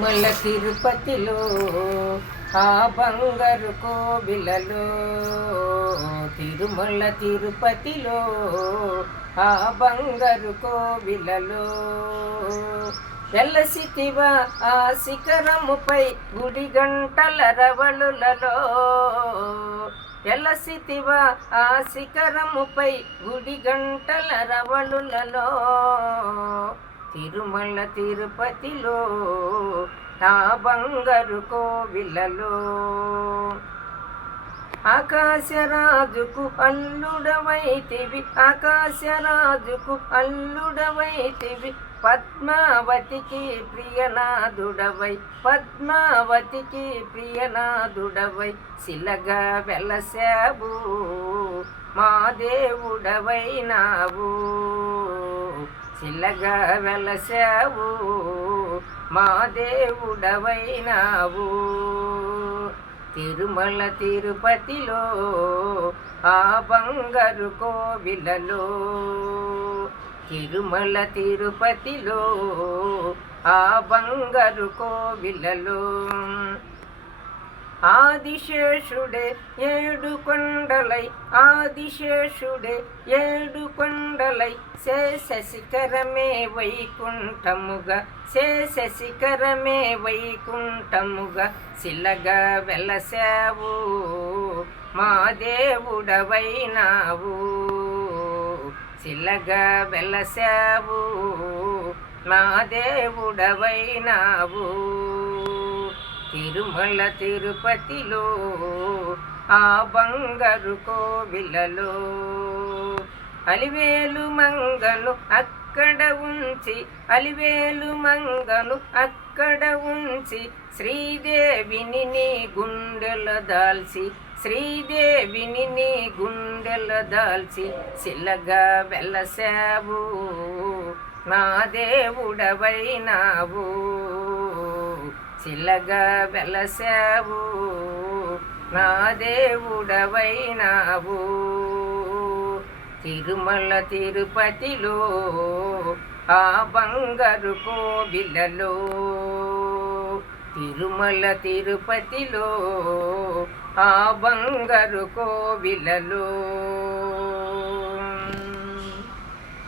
మల్ల తిరుపతిలో ఆ బంగారు కోవిలలో, తిరుమల తిరుపతిలో ఆ బంగారు కోవిలలో, వెలసితివా ఆ శిఖరముపై గుడి గంటల రవళులలో, వెలసితివా ఆ శిఖరముపై గుడి గంటల రవళులలో, తిరుమల తిరుపతిలో నా బంగారు కోవిలలో, ఆకాశరాజుకు అల్లుడవైతివి, ఆకాశరాజుకు అల్లుడవైతివి, పద్మావతికి ప్రియనాథుడవై, పద్మావతికి ప్రియనాథుడవై, శిలగా వెలసావు మా దేవుడవైనావు, శిలగా వెలసావు మా దేవుడవైనావు, తిరుమల తిరుపతిలో ఆ బంగారు కోవిలలో, తిరుమల తిరుపతిలో ఆ బంగారు కోవిలలో, ఆదిశేషుడే ఏడు కొండలై, ఆదిశేషుడే ఏడు కొండలై, శేషశిఖరమే వైకుంఠముగా, శేషశిఖరమే వైకుంఠముగా, శిలగా వెలసావు మా దేవుడవైనావు, శిలగా వెలసావు మా దేవుడవైనావు, తిరుమల తిరుపతిలో ఆ బంగారు కోవిలలో, అలివేలు మంగను అక్కడ ఉంచి, అలివేలు మంగను అక్కడ ఉంచి, శ్రీదేవిని నీ గుండెల దాల్చి, శ్రీదేవిని నీ గుండెల దాల్చి, శిలగా వెలసావు నా దేవుడవైనావు, శిలగా వెలసావు నా దేవుడవైనావు, తిరుమల తిరుపతిలో ఆ బంగారు కోవిలలో, తిరుమల తిరుపతిలో ఆ బంగారు కోవిలలో.